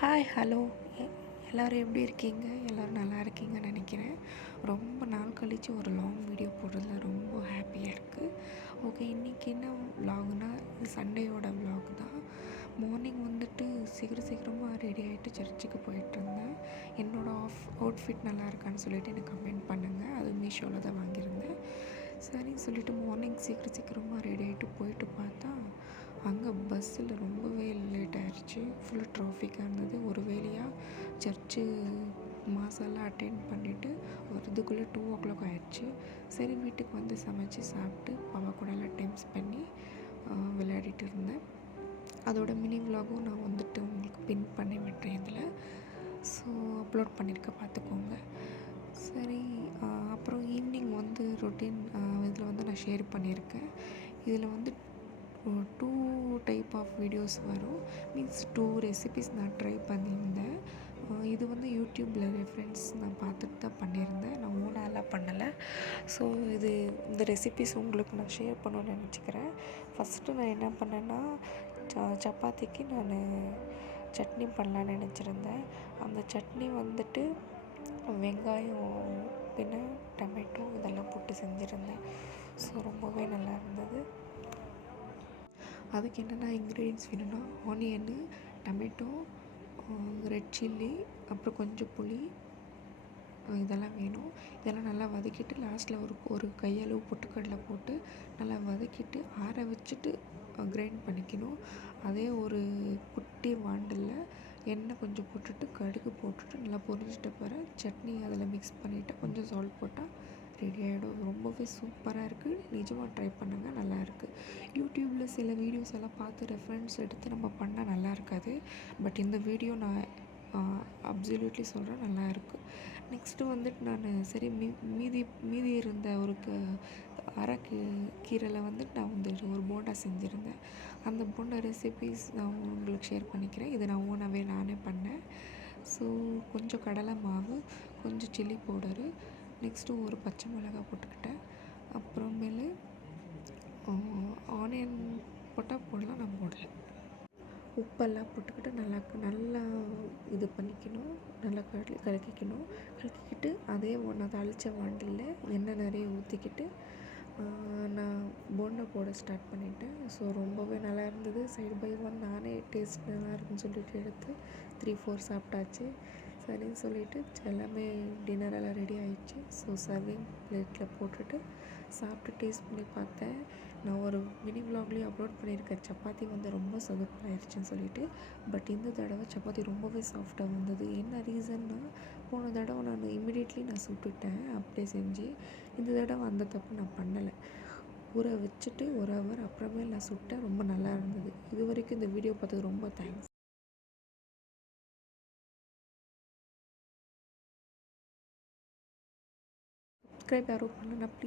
Hi hello எல்லோரும் எப்படி இருக்கீங்க? எல்லோரும் நல்லா இருக்கீங்கன்னு நினைக்கிறேன். ரொம்ப நாள் கழித்து ஒரு லாங் வீடியோ போடுறதுல ரொம்ப ஹாப்பியாக இருக்குது. ஓகே, இன்றைக்கி என்ன விலாகுனா, இது சண்டேயோட விலாக் தான். மார்னிங் வந்துட்டு சீக்கிரமாக ரெடி ஆகிட்டு சர்ச்சுக்கு போயிட்டுருந்தேன். என்னோடய அவுட்ஃபிட் நல்லா இருக்கான்னு சொல்லிவிட்டு எனக்கு கமெண்ட் பண்ணுங்கள். அது மீஷோவில் தான் வாங்கியிருந்தேன். சரின்னு சொல்லிவிட்டு மார்னிங் சீக்கிரமாக ரெடி ஆகிட்டு போயிட்டு பார்த்தா, அங்கே பஸ்ஸில் ரொம்பவே லேட் ஆகிடுச்சு. ஃபுல்லாக ட்ராஃபிக்காக இருந்தது. ஒரு வேளையாக சர்ச்சு மாஸெல்லாம் அட்டெண்ட் பண்ணிவிட்டு வரதுக்குள்ளே 2 o'clock ஆகிடுச்சு. சரி, வீட்டுக்கு வந்து சமைச்சு சாப்பிட்டு பாப்பா கூட எல்லாம் டைம் பண்ணி விளையாடிட்டு இருந்தேன். அதோட மினி விலாகும் நான் வந்துட்டு உங்களுக்கு பின் பண்ணி விட்டுறேன் இதில். ஸோ அப்லோட் பண்ணியிருக்கேன், பார்த்துக்கோங்க. சரி, அப்புறம் ஈவினிங் வந்து ரொட்டீன் இதில் வந்து நான் ஷேர் பண்ணியிருக்கேன். இதில் வந்து 2 டைப் ஆஃப் வீடியோஸ் வரும். மீன்ஸ் 2 ரெசிபீஸ் நான் ட்ரை பண்ணியிருந்தேன். இது வந்து யூடியூப்பில் ரெஃபரன்ஸ் நான் பார்த்துட்டு தான் பண்ணியிருந்தேன். நான் ஓனாலாம் பண்ணலை. ஸோ இந்த ரெசிபீஸ் உங்களுக்கு நான் ஷேர் பண்ணணும்னு நினச்சிக்கிறேன். ஃபஸ்ட்டு நான் என்ன பண்ணேன்னா, சப்பாத்திக்கு நான் சட்னி பண்ணலான்னு நினச்சிருந்தேன். அந்த சட்னி வந்துட்டு வெங்காயம் பின்ன டொமேட்டோ இதெல்லாம் போட்டு செஞ்சுருந்தேன். ஸோ ரொம்பவே நல்லா இருந்தது. அதுக்கு என்னென்ன இன்க்ரீடியன்ஸ் வேணும்னா, ஆனியனு, டொமேட்டோ, ரெட் சில்லி, அப்புறம் கொஞ்சம் புளி, இதெல்லாம் வேணும். இதெல்லாம் நல்லா வதக்கிட்டு லாஸ்ட்டில் ஒரு கையளவு பொட்டுக்கடலை போட்டு நல்லா வதக்கிட்டு ஆற வச்சுட்டு கிரைண்ட் பண்ணிக்கணும். அதே ஒரு குட்டி வாண்டலில் எண்ணெய் கொஞ்சம் போட்டுட்டு கடுகு போட்டுட்டு நல்லா பொரிஞ்சிட்ட பிறகு சட்னி அதில் மிக்ஸ் பண்ணிவிட்டு கொஞ்சம் சால்ட் போட்டால் ரெடி ஆகிடும். ரொம்பவே சூப்பராக இருக்குது. நிஜமாக ட்ரை பண்ணுங்கள், நல்லாயிருக்கு. யூடியூப்பில் சில வீடியோஸ் எல்லாம் பார்த்து ரெஃபரன்ஸ் எடுத்து நம்ம பண்ணால் நல்லா இருக்காது. பட் இந்த வீடியோ நான் அப்சல்யூட்லி சொல்கிறேன், நல்லா இருக்குது. நெக்ஸ்ட்டு வந்துட்டு நான் சரி மீதி இருந்த ஒரு கீரையில் வந்துட்டு நான் வந்து ஒரு போண்டா செஞ்சுருந்தேன். அந்த போண்டா ரெசிபீஸ் நான் உங்களுக்கு ஷேர் பண்ணிக்கிறேன். இது நான் ஓனாகவே நானே பண்ணேன். ஸோ கொஞ்சம் கடலை மாவு, கொஞ்சம் சில்லி பவுடரு, நெக்ஸ்ட்டு ஒரு பச்சை மிளகாய் போட்டுக்கிட்டேன். அப்புறமேலு ஆனியன் போட்டால் போடலாம், நான் போடலை. உப்பெல்லாம் போட்டுக்கிட்டு நல்லா இது பண்ணிக்கணும். நல்லா கலக்கிக்கிட்டு அதே நான் தாளித்த வாண்டலில் எண்ணெய் நிறைய ஊற்றிக்கிட்டு நான் போண்டா போட ஸ்டார்ட் பண்ணிட்டேன். ஸோ ரொம்பவே நல்லா இருந்தது. சைடு பை ஒன் நானே டேஸ்ட் நல்லா இருக்குன்னு சொல்லிட்டு எடுத்து 3-4 சாப்பிட்டாச்சு. சரின்னு சொல்லிவிட்டு எல்லாமே டின்னரெல்லாம் ரெடி ஆகிடுச்சு. ஸோ சர்விங் பிளேட்டில் போட்டுட்டு சாப்பிட்டு டேஸ்ட் பண்ணி பார்த்தேன். நான் ஒரு மினி விலாக்லேயும் அப்லோட் பண்ணியிருக்கேன். சப்பாத்தி வந்து ரொம்ப சொதப்பலாயிடுச்சுன்னு சொல்லிட்டு. பட் இந்த தடவை சப்பாத்தி ரொம்பவே சாஃப்டாக வந்தது. என்ன ரீசன்னா, போன தடவை நான் இமிடியேட்லி நான் சுட்டுட்டேன் அப்படியே செஞ்சு. இந்த தடவை அந்த தப்பு நான் பண்ணலை. ஊற வச்சுட்டு 1 hour அப்புறமேல் நான் சுட்டேன். ரொம்ப நல்லா இருந்தது. இது வரைக்கும் இந்த வீடியோ பார்த்தது ரொம்ப தேங்க்ஸ். சப்ஸ்கிரைப் யாரும் பண்ணலன்னா ப்ளீஸ்